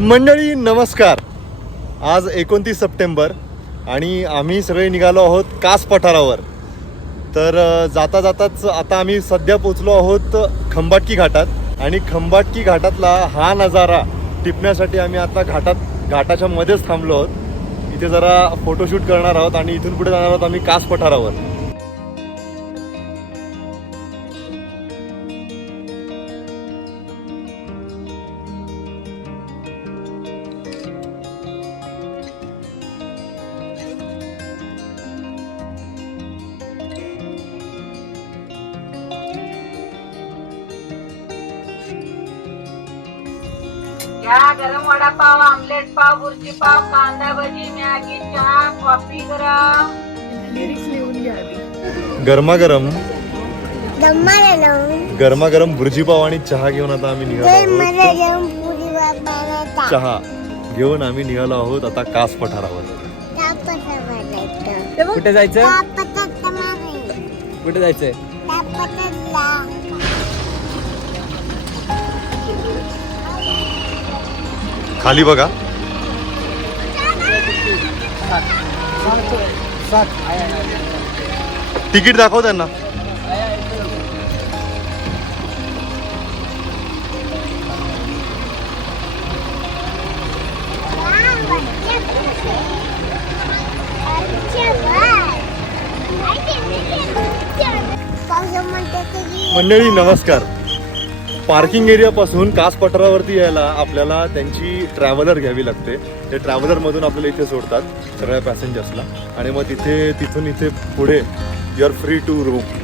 मंडळी नमस्कार. आज 29 सप्टेंबर आणि आम्ही सगळे निघालो आहोत कास पठारावर. तर जाता जाताच आता आम्ही सध्या पोचलो आहोत खंबाटकी घाटात आणि खंबाटकी घाटातला हा नजारा टिपण्यासाठी आम्ही आता घाटाच्या मध्येच थांबलो आहोत. इथे जरा फोटोशूट करणार आहोत आणि इथून पुढे जाणार आहोत आम्ही कास पठारावर. या गरम वडापाव, आमलेट पाव, बुर्जी पाव, कांदा भजी, मॅगी, चहा, कॉफी गरम. गरमागरम गरमागरम भुर्जी पाव आणि चहा घेऊन आता आम्ही निघालो आहोत. चहा घेऊन आम्ही निघालो आहोत आता कास पठारावर. कुठे जायचं? कुठे जायचंय? खाली बघा. तिकीट दाखव त्यांना. मंडळी नमस्कार. पार्किंग एरियापासून कास पठारावरती यायला आपल्याला त्यांची ट्रॅव्हलर घ्यावी लागते. ते ट्रॅव्हलरमधून आपल्याला इथे सोडतात सगळ्या पॅसेंजर्सला आणि मग तिथून इथे पुढे you are free to roam.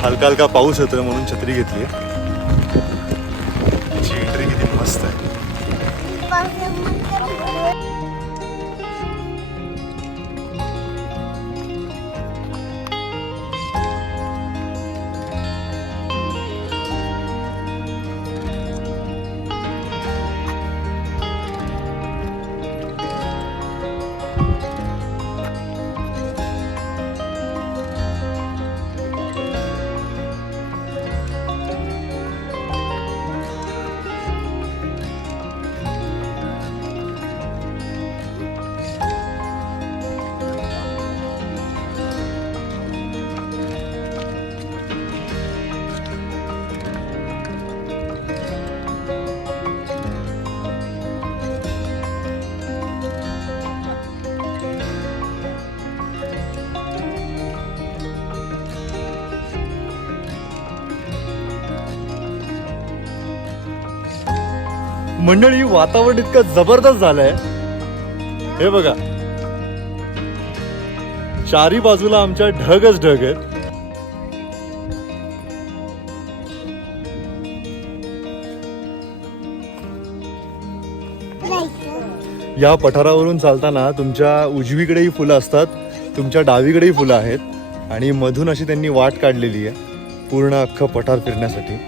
हलका हलका पाऊस येतोय म्हणून छत्री घेतली. एंट्री किती मस्त आहे. मंडळी वातावरण इतकं जबरदस्त झालंय. हे बघा चारी बाजूला आमच्या ढगच ढग आहेत. या पठारावरून चालताना तुमच्या उजवीकडेही फुलं असतात, तुमच्या डावीकडेही फुलं आहेत आणि मधून अशी त्यांनी वाट काढलेली आहे पूर्ण अख्खं पठार फिरण्यासाठी.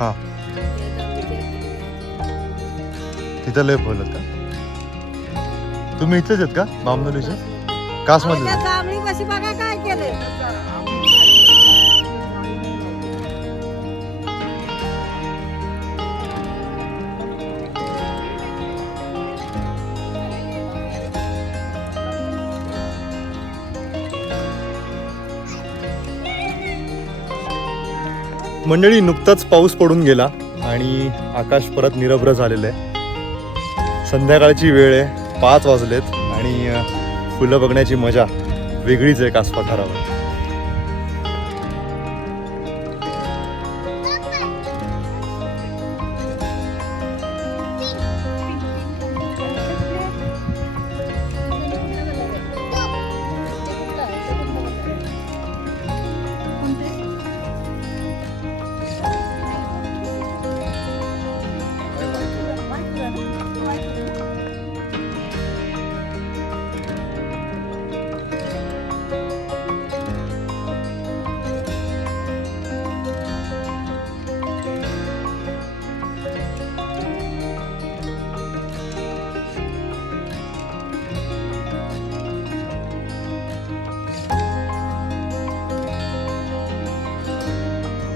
हा तिथं लय फुलं आहेत का? तुम्ही इथलेच आहेत का बामनोलीचे? कासमधले? जांभळी कशी बघा काय केलंय. मंडळी, नुकताच पाऊस पडून गेला आणि आकाश परत निरभ्र झालेलं आहे. संध्याकाळची वेळ आहे, 5 वाजलेत आणि फुलं बघण्याची मजा वेगळीच आहे कास पठारावर.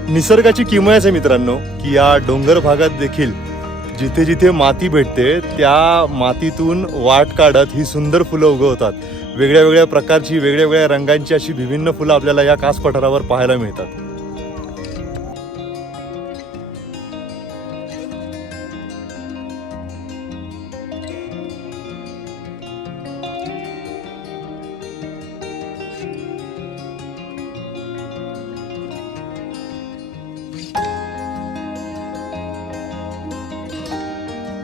निसर्गाची किमयाच आहे मित्रांनो, की या डोंगर भागात देखील जिथे जिथे माती भेटते त्या मातीतून वाट काढत ही सुंदर फुलं उगवतात. वेगळ्या वेगळ्या प्रकारची, वेगळ्या वेगळ्या रंगांची अशी विभिन्न फुलं आपल्याला या कास पठारावर पाहायला मिळतात.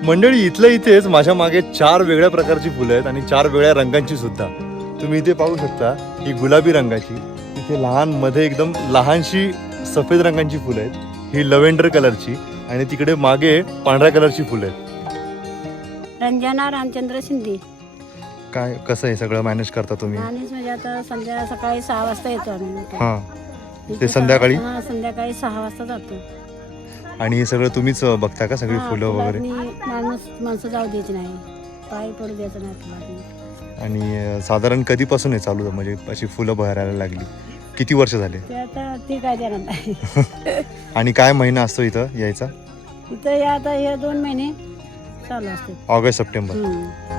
मंडळी, इथल्या इथेच माझ्या मागे 4 वेगळ्या प्रकारची फुलं आहेत आणि 4 वेगळ्या रंगांची सुद्धा. तुम्ही इथे पाहू शकता ही गुलाबी रंगाची, इथे लहान मध्ये एकदम लहानशी सफेद रंगांची फुलं आहेत, ही लव्हेंडर कलरची आणि तिकडे मागे पांढऱ्या कलरची फुलं आहेत. रंजना रामचंद्र शिंदे. काय कसं हे सगळं मॅनेज करता तुम्ही? मॅनेज म्हणजे आता सकाळी 6 वाजता येतो आम्ही. हां, ते संध्याकाळी? संध्याकाळी 6 वाजता जातो. आणि हे सगळं तुम्हीच बघता का, सगळी फुलं वगैरे? माणसं जाऊ द्यायची नाही, पायी पडू द्यायचं नाही फुलांनी. आणि साधारण कधीपासून हे चालू आहे, म्हणजे अशी फुलं बहरायला लागली? किती वर्ष झाले? ते आता ती काय देणार नाही. आणि काय महिना असतो इथं यायचा? इथं आता हे 2 महिने चालू असते, ऑगस्ट सप्टेंबर.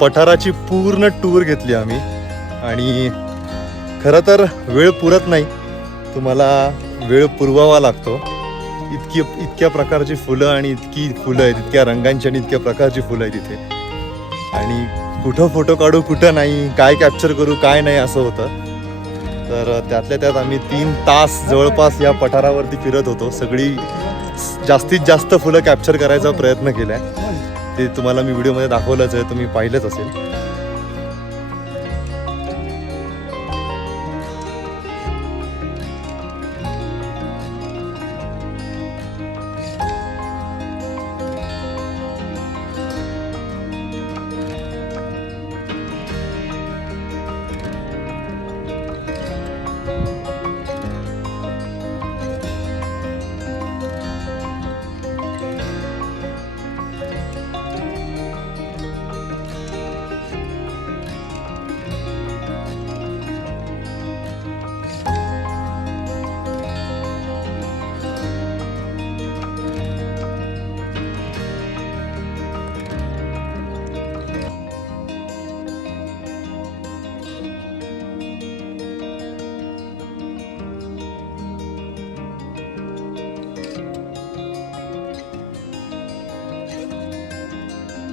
पठाराची पूर्ण टूर घेतली आम्ही आणि खरं तर वेळ पुरत नाही, तुम्हाला वेळ पुरवावा लागतो. इतक्या प्रकारची फुलं आणि इतकी फुलं आहेत, इतक्या रंगांची आणि इतक्या प्रकारची फुलं आहेत इथे. आणि कुठं फोटो काढू कुठं नाही, काय कॅप्चर करू काय नाही असं होतं. तर त्यातल्या त्यात आम्ही 3 तास जवळपास या पठारावरती फिरत होतो. सगळी जास्तीत जास्त फुलं कॅप्चर करायचा प्रयत्न केला आहे. ते तुम्हाला मी व्हिडिओमध्ये दाखवलंच आहे, तुम्ही पाहिलंच असेल.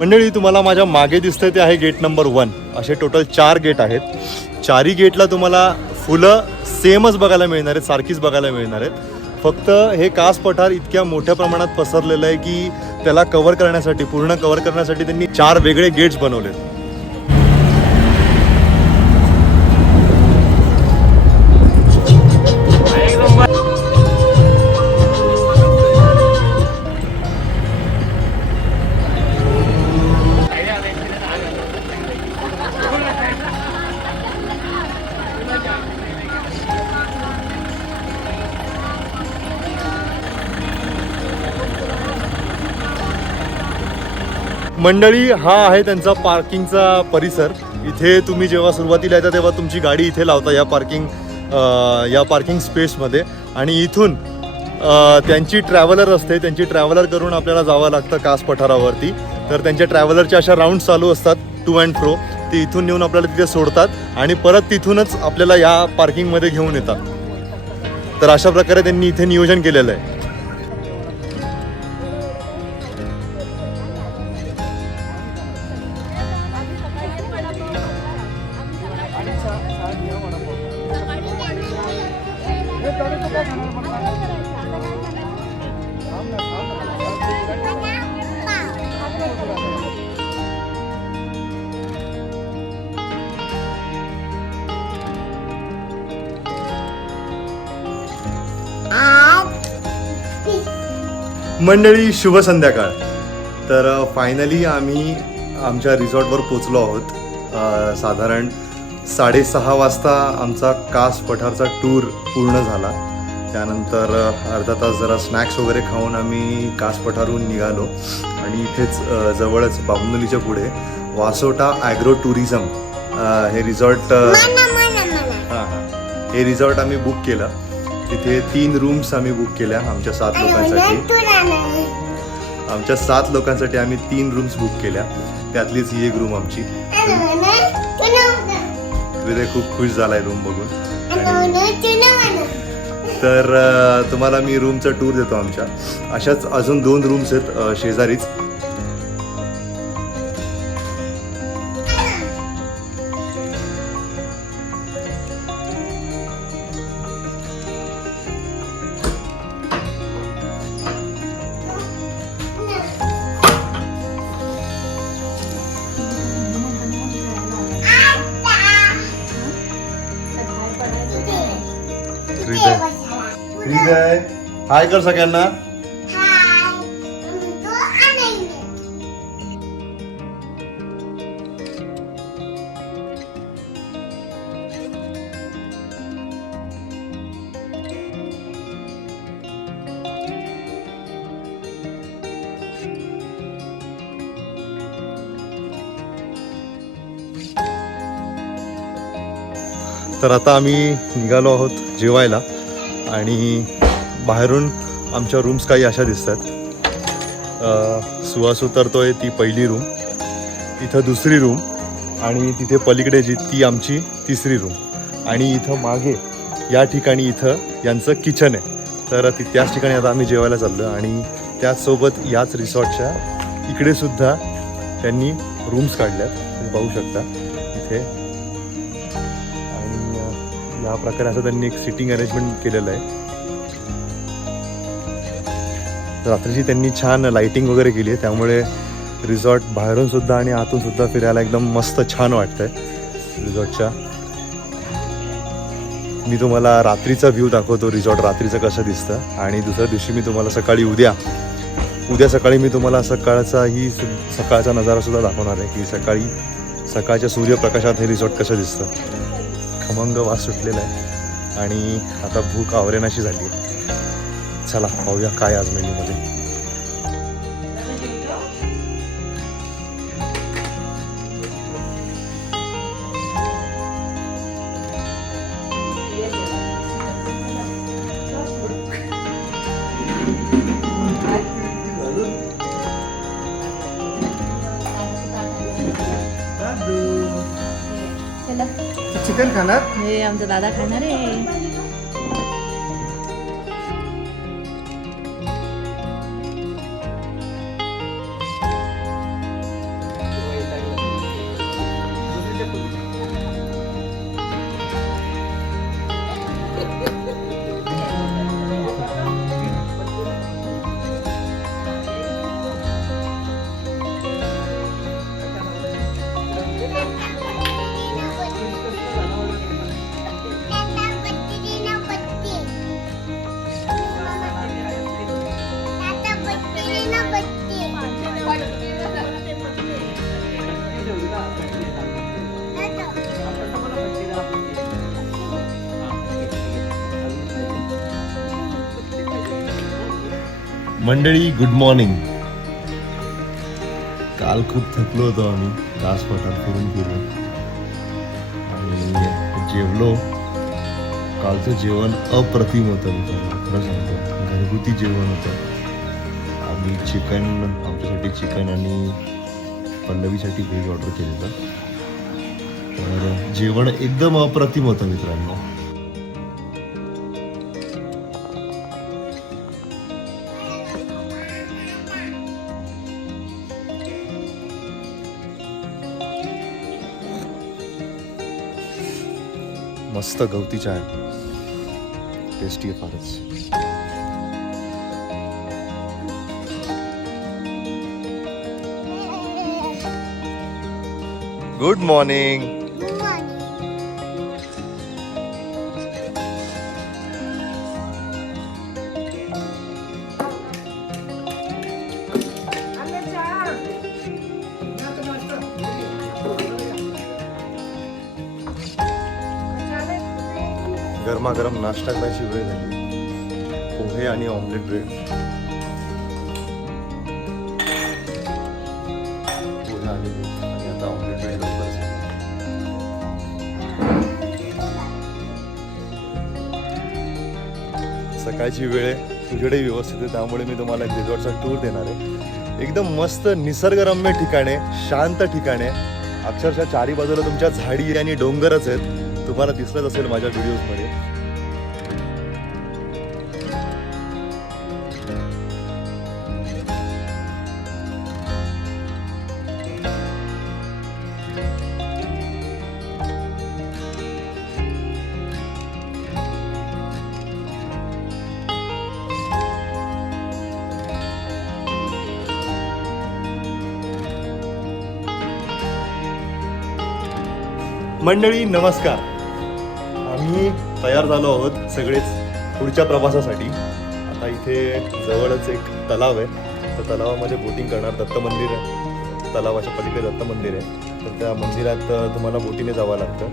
मंडळी, तुम्हाला माझ्या मागे दिसतंय ते आहे गेट नंबर 1. असे टोटल 4 गेट आहेत. 4ही गेटला तुम्हाला फुलं सेमच बघायला मिळणार आहेत, सारखीच बघायला मिळणार आहेत. फक्त हे कास पठार इतक्या मोठ्या प्रमाणात पसरलेलं आहे की त्याला कव्हर करण्यासाठी, पूर्ण कव्हर करण्यासाठी त्यांनी 4 वेगळे गेट्स बनवलेत. मंडळी, हा आहे त्यांचा पार्किंगचा परिसर. इथे तुम्ही जेव्हा सुरुवातीला येता तेव्हा तुमची गाडी इथे लावता या पार्किंग स्पेसमध्ये, आणि इथून त्यांची ट्रॅव्हलर असते, त्यांची ट्रॅव्हलर करून आपल्याला जावं लागतं कास पठारावरती. तर त्यांच्या ट्रॅव्हलरच्या अशा राऊंड चालू असतात टू अँड फ्रो. ते इथून नेऊन आपल्याला तिथे सोडतात आणि परत तिथूनच आपल्याला या पार्किंगमध्ये घेऊन येतात. तर अशा प्रकारे त्यांनी इथे नियोजन केलेलं आहे. मंडळी, शुभ संध्याकाळ. तर फायनली आम्ही आमच्या रिसॉर्टवर पोचलो आहोत. साधारण 6:30 वाजता आमचा कास पठारचा टूर पूर्ण झाला. त्यानंतर अर्धा तास जरा स्नॅक्स वगैरे खाऊन आम्ही कास पठारहून निघालो आणि इथेच जवळच बामनोलीच्या पुढे वासोटा ॲग्रो टुरिझम हे रिसॉर्ट हे रिसॉर्ट आम्ही बुक केलं. तिथे 3 रूम्स आम्ही बुक केल्या आमच्या 7 लोकांसाठी. आमच्या 7 लोकांसाठी आम्ही 3 रूम्स बुक केल्या. त्यातलीच ही एक रूम आमची. हृदय खूप खुश झालाय रूम बघून. तर तुम्हाला मी रूमचा टूर देतो आमच्या. अशाच अजून 2 रूम्स आहेत शेजारीच. हृदय हाय कर सगळ्यांना. तर आता आम्ही निघालो आहोत जेवायला आणि बाहेरून आमच्या रूम्स काही अशा दिसतात. सुहास उतरतोय ती पहिली रूम, इथं दुसरी रूम आणि तिथे पलीकडे जी ती आमची तिसरी रूम आणि इथं मागे या ठिकाणी इथं यांचं किचन आहे. तर त्याच ठिकाणी आता आम्ही जेवायला चाललो आणि त्याचसोबत याच रिसॉर्टच्या इकडे सुद्धा त्यांनी रूम्स काढल्यात, तुम्ही पाहू शकता इथे. आणि या प्रकारे असं त्यांनी एक सिटिंग अरेंजमेंट केलेलं आहे. रात्रीची त्यांनी छान लाइटिंग वगैरे केली आहे, त्यामुळे रिसॉर्ट बाहेरून सुद्धा आणि आतून सुद्धा फिरायला एकदम मस्त छान वाटतंय रिसॉर्टच्या. मी तुम्हाला रात्रीचा व्ह्यू दाखवतो, रिसॉर्ट रात्रीचं कसं दिसतं. आणि दुसऱ्या दिवशी मी तुम्हाला सकाळी उद्या सकाळी मी तुम्हाला सकाळचा नजारा सुद्धा दाखवणार आहे की सकाळच्या सूर्यप्रकाशात हे रिसॉर्ट कसं दिसतं. खमंग वास सुटलेला आहे आणि आता भूक आवरेनाशी झाली आहे. चला पाहूया काय आज मेन्यूमध्ये. चिकन खाणार? हे आमचा दादा खाणार आहे. मंडळी गुड मॉर्निंग. काल खूप थकलो होतो आम्ही कास पठार फिरून फिरून आणि जेवलो. कालचं जेवण अप्रतिम होतं मित्रांनो, खरं सांगतो. घरगुती जेवण होतं. आम्ही चिकन, आमच्यासाठी चिकन आणि पल्लवीसाठी व्हेज ऑर्डर केलेलं. तर जेवण एकदम अप्रतिम होतं मित्रांनो. मस्त गवती चहा, टेस्टी आहे फारच. Good morning. गरमागरम नाश्ता करायची वेळ झाली. पोहे आणि ऑमलेट ब्रेड. पोहे आणि आता ऑमलेट ब्रेड लवकरच. सकाळची वेळ आहे, तुझ्याकडे व्यवस्थित आहे, त्यामुळे मी तुम्हाला रिसॉर्टचा टूर देणार आहे. एकदम मस्त निसर्गरम्य ठिकाणे, शांत ठिकाणे. अक्षरशः चारी बाजूला तुमच्या झाडी आणि डोंगरच आहेत. तुम्हाला दिसलंच असेल माझ्या व्हिडिओजमध्ये. मंडळी नमस्कार. आम्ही तयार झालो आहोत सगळेच पुढच्या प्रवासासाठी. आता इथे जवळच एक तलाव आहे. त्या तलावामध्ये बोटिंग करणार. दत्त मंदिर आहे, तलावाच्या पलीकडे दत्त मंदिर आहे. तर त्या मंदिरात तुम्हाला बोटीने जावं लागतं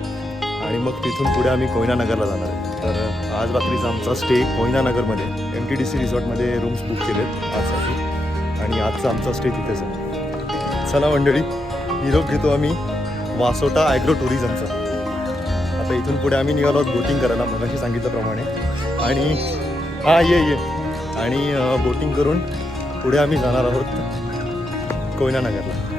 आणि मग तिथून पुढे आम्ही कोयना नगरला जाणार आहे. तर आज रात्रीचा आमचा स्टे कोयना नगरमध्ये MTDC रिसॉर्टमध्ये रूम्स बुक केलेत आजसाठी आणि आजचा आमचा स्टे तिथेच आहे. चला मंडळी, निरोप घेतो आम्ही वासोटा ॲग्रो टुरिझमचा. आता इथून पुढे आम्ही निघालो आहोत बोटिंग करायला मगाशी सांगितल्याप्रमाणे. आणि ये आणि बोटिंग करून पुढे आम्ही जाणार आहोत कोयना नगरला.